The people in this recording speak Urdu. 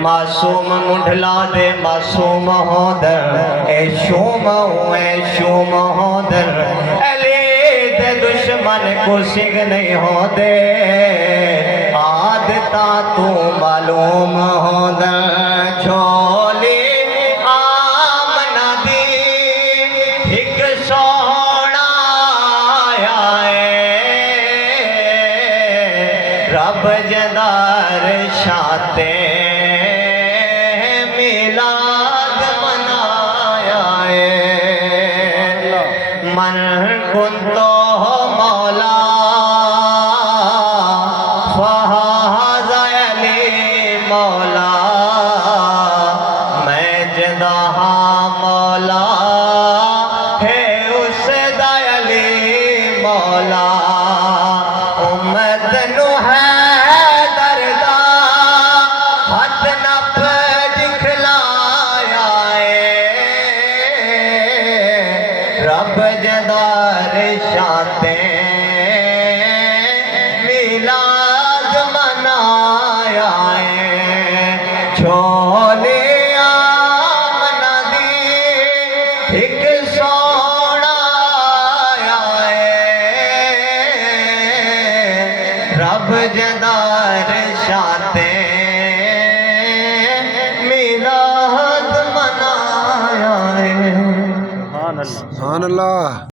معصوم منڈلا دے معصوم ہوندر اے شوم ہوندر علی دے دشمن کو سنگ نہیں ہوندے عادتا تو معلوم ہوندر چھولی آمنہ دی ایک سونا آئے رب جدار شاتے میلاد منایا من کنتو مولا فہذ علی مولا میں جدا مولا ہے اس دا علی مولا امت نو ہے دردہ ہاتھ نپ دکھلایا رب جدار شاتے میلاد منایا چھولے آمنہ دی ایک سونا رب جدار شاتے میلاد منایا سبحان اللہ